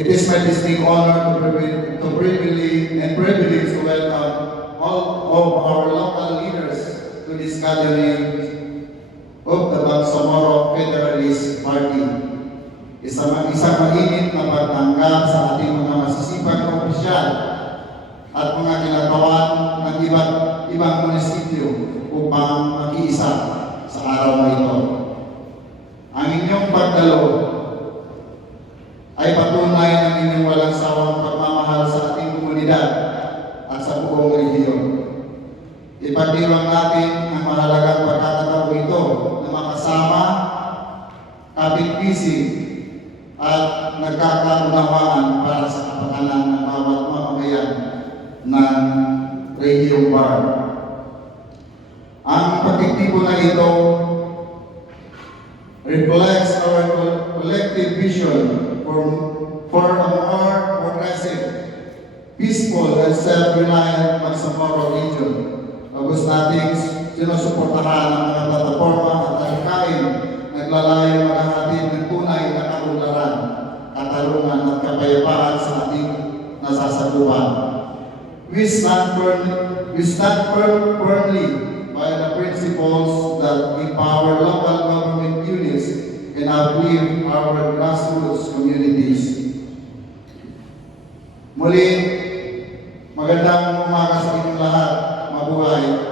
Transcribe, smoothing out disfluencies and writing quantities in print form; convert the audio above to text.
It is my distinct honor to privilege to welcome all of our local leaders to this gathering of the Bangsamoro Federalist Party. Isang mainit na pagtanggap sa ating mga masisipag na opisyal at mga kinatawan ng iba't ibang munisipyo upang makiisa sa araw na ito. Ang inyong pagdalo ay patunay ng inyong walang sawang pagmamahal sa ating komunidad at sa buong rehiyon. Ipagdiwang natin ang mahalagang pagkakataon ito na makasama, kapit-bisig at nagkakaunawaan para sa kapakanan ng bawat mamamayan ng Rehiyong Bar. Ang pagtitipon na ito reflects our collective vision for a more progressive, peaceful, and self-reliant Bangsamoro region. Bagos nating sinusuportahan ang mga plataforma at alikain naglalayong maghahatid ng tunay na kaunlaran, katarungan at kapayapaan sa ating nasasakupan. We stand firmly by the principles that empower local government units and uplift our grassroots communities. Muli, magandang umaga sa inyong lahat. Mabuhay!